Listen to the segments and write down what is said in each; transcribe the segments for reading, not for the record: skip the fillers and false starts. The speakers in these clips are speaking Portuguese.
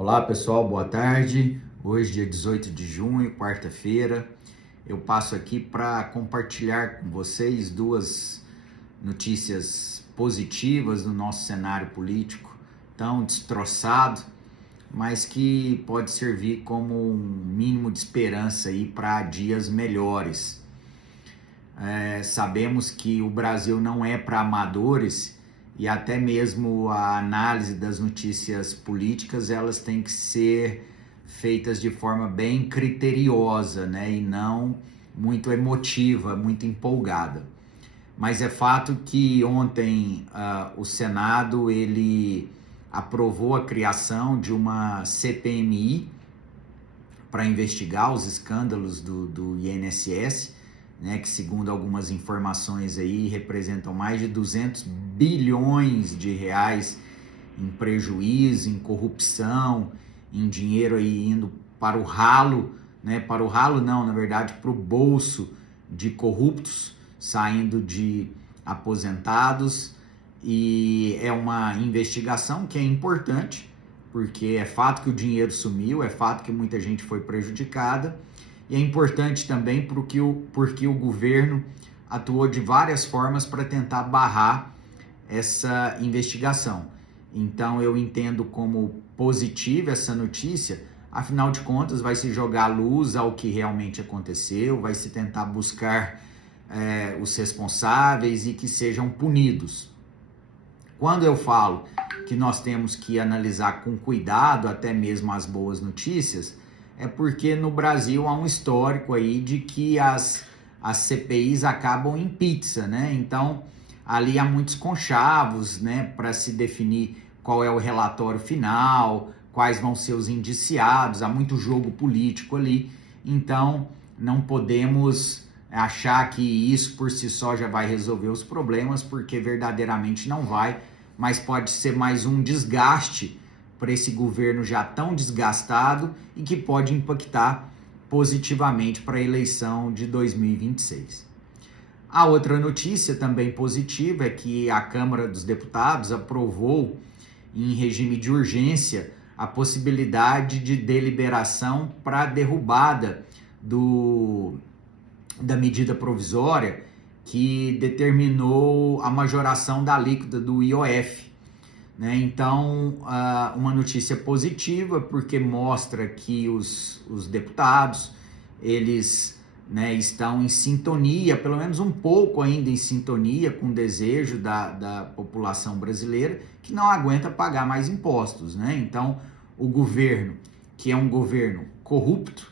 Olá pessoal, boa tarde. Hoje, dia 18 de junho, quarta-feira, eu passo aqui para compartilhar com vocês duas notícias positivas do nosso cenário político, tão destroçado, mas que pode servir como um mínimo de esperança aí para dias melhores. Sabemos que o Brasil não é para amadores e até mesmo a análise das notícias políticas, elas têm que ser feitas de forma bem criteriosa, né? E não muito emotiva, muito empolgada. Mas é fato que ontem o Senado ele aprovou a criação de uma CPMI para investigar os escândalos do INSS, né, que segundo algumas informações aí representam mais de 200 bilhões de reais em prejuízo, em corrupção, em dinheiro aí indo para o ralo, né, para o ralo não, na verdade para o bolso de corruptos, saindo de aposentados. E é uma investigação que é importante, porque é fato que o dinheiro sumiu, é fato que muita gente foi prejudicada, e é importante também porque o governo atuou de várias formas para tentar barrar essa investigação. Então eu entendo como positiva essa notícia, afinal de contas vai se jogar luz ao que realmente aconteceu, vai se tentar buscar os responsáveis e que sejam punidos. Quando eu falo que nós temos que analisar com cuidado até mesmo as boas notícias, é porque no Brasil há um histórico aí de que as CPIs acabam em pizza, né? Então, ali há muitos conchavos, né, para se definir qual é o relatório final, quais vão ser os indiciados, há muito jogo político ali. Então, não podemos achar que isso por si só já vai resolver os problemas, porque verdadeiramente não vai, mas pode ser mais um desgaste para esse governo já tão desgastado e que pode impactar positivamente para a eleição de 2026. A outra notícia também positiva é que a Câmara dos Deputados aprovou em regime de urgência a possibilidade de deliberação para a derrubada da medida provisória que determinou a majoração da alíquota do IOF. Né? Então, uma notícia positiva, porque mostra que os deputados, eles, né, estão em sintonia, pelo menos um pouco ainda em sintonia com o desejo da população brasileira, que não aguenta pagar mais impostos. Né? Então, o governo, que é um governo corrupto,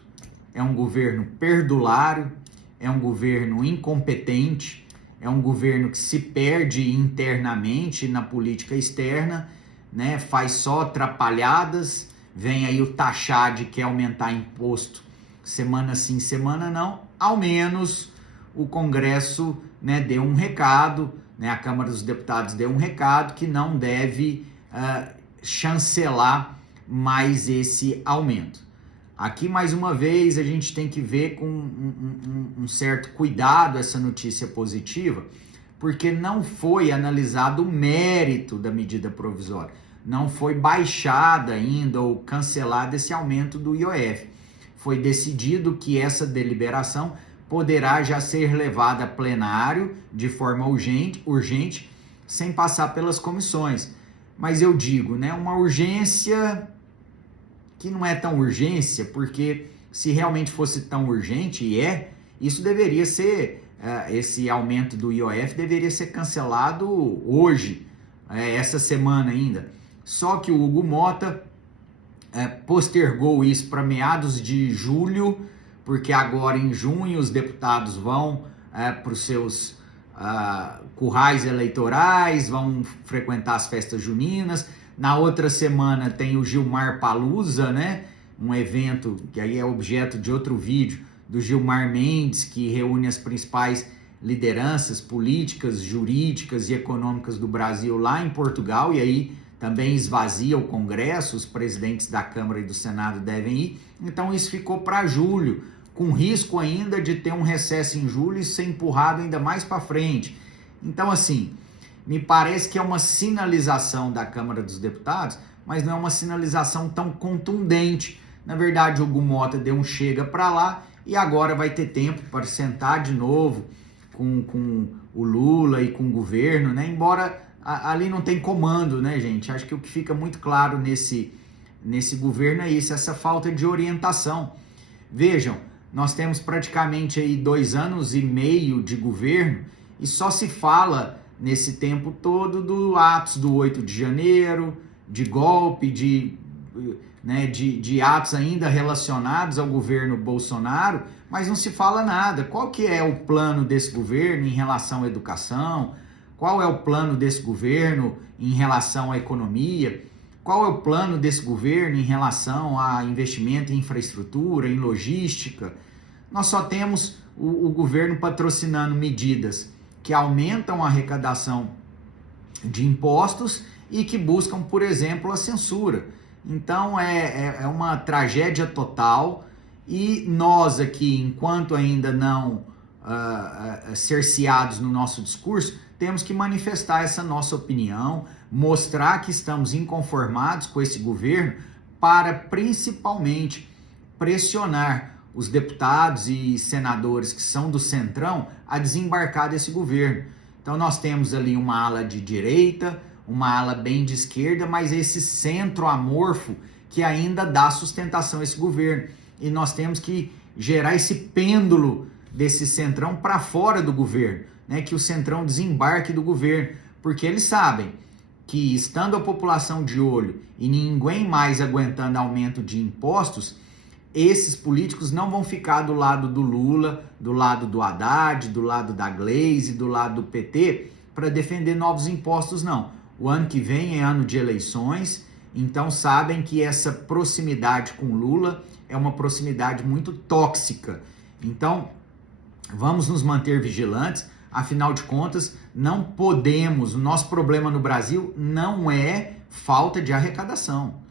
é um governo perdulário, é um governo incompetente, é um governo que se perde internamente na política externa, né? Faz só atrapalhadas, vem aí o Taxade que quer aumentar imposto semana sim, semana não. Ao menos o Congresso, né, deu um recado, né? A Câmara dos Deputados deu um recado que não deve chancelar mais esse aumento. Aqui, mais uma vez, a gente tem que ver com um certo cuidado essa notícia positiva, porque não foi analisado o mérito da medida provisória, não foi baixada ainda ou cancelado esse aumento do IOF. Foi decidido que essa deliberação poderá já ser levada a plenário de forma urgente, sem passar pelas comissões. Mas eu digo, né, uma urgência que não é tão urgência, porque se realmente fosse tão urgente, isso deveria ser, esse aumento do IOF deveria ser cancelado hoje, essa semana ainda. Só que o Hugo Mota postergou isso para meados de julho, porque agora em junho os deputados vão para os seus currais eleitorais, vão frequentar as festas juninas. Na outra semana tem o Gilmar Palusa, né? Um evento que aí é objeto de outro vídeo, do Gilmar Mendes, que reúne as principais lideranças políticas, jurídicas e econômicas do Brasil lá em Portugal, e aí também esvazia o Congresso, os presidentes da Câmara e do Senado devem ir. Então isso ficou para julho, com risco ainda de ter um recesso em julho e ser empurrado ainda mais para frente. Então, assim, me parece que é uma sinalização da Câmara dos Deputados mas não é uma sinalização tão contundente. Na verdade, o Hugo Mota deu um chega para lá e agora vai ter tempo para sentar de novo com o Lula e com o governo, né? Embora ali não tem comando, né, gente? Acho que o que fica muito claro nesse governo é isso, essa falta de orientação. Vejam, nós temos praticamente aí 2 anos e meio de governo e só se fala nesse tempo todo do atos do 8 de janeiro, de golpe, de atos ainda relacionados ao governo Bolsonaro, mas não se fala nada. Qual que é o plano desse governo em relação à educação? Qual é o plano desse governo em relação à economia? Qual é o plano desse governo em relação a investimento em infraestrutura, em logística? Nós só temos o governo patrocinando medidas que aumentam a arrecadação de impostos e que buscam, por exemplo, a censura. Então é uma tragédia total e nós aqui, enquanto ainda não cerceados no nosso discurso, temos que manifestar essa nossa opinião, mostrar que estamos inconformados com esse governo para principalmente pressionar os deputados e senadores que são do Centrão a desembarcar desse governo. Então nós temos ali uma ala de direita, uma ala bem de esquerda, mas esse centro amorfo que ainda dá sustentação a esse governo. E nós temos que gerar esse pêndulo desse centrão para fora do governo, né? Que o centrão desembarque do governo, porque eles sabem que estando a população de olho e ninguém mais aguentando aumento de impostos, esses políticos não vão ficar do lado do Lula, do lado do Haddad, do lado da Gleisi, do lado do PT, para defender novos impostos, não. O ano que vem é ano de eleições, então sabem que essa proximidade com Lula é uma proximidade muito tóxica. Então, vamos nos manter vigilantes, afinal de contas, não podemos, o nosso problema no Brasil não é falta de arrecadação.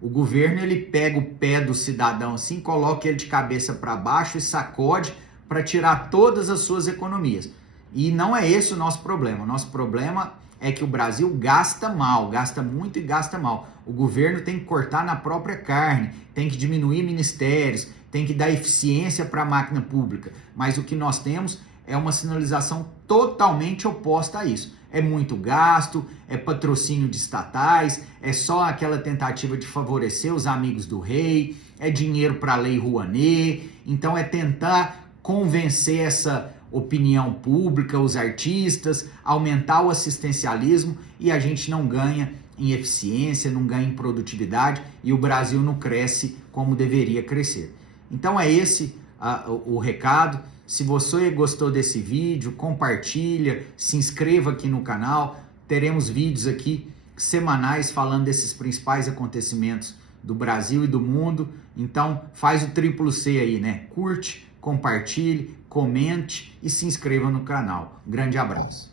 O governo, ele pega o pé do cidadão assim, coloca ele de cabeça para baixo e sacode para tirar todas as suas economias. E não é esse o nosso problema. O nosso problema é que o Brasil gasta mal, gasta muito e gasta mal. O governo tem que cortar na própria carne, tem que diminuir ministérios, tem que dar eficiência para a máquina pública. Mas o que nós temos é uma sinalização totalmente oposta a isso. É muito gasto, é patrocínio de estatais, é só aquela tentativa de favorecer os amigos do rei, é dinheiro para a Lei Rouanet. Então é tentar convencer essa opinião pública, os artistas, aumentar o assistencialismo e a gente não ganha em eficiência, não ganha em produtividade e o Brasil não cresce como deveria crescer. Então é esse o recado. Se você gostou desse vídeo, compartilha, se inscreva aqui no canal. Teremos vídeos aqui semanais falando desses principais acontecimentos do Brasil e do mundo. Então faz o triplo C aí, né? Curte, compartilhe, comente e se inscreva no canal. Um grande abraço.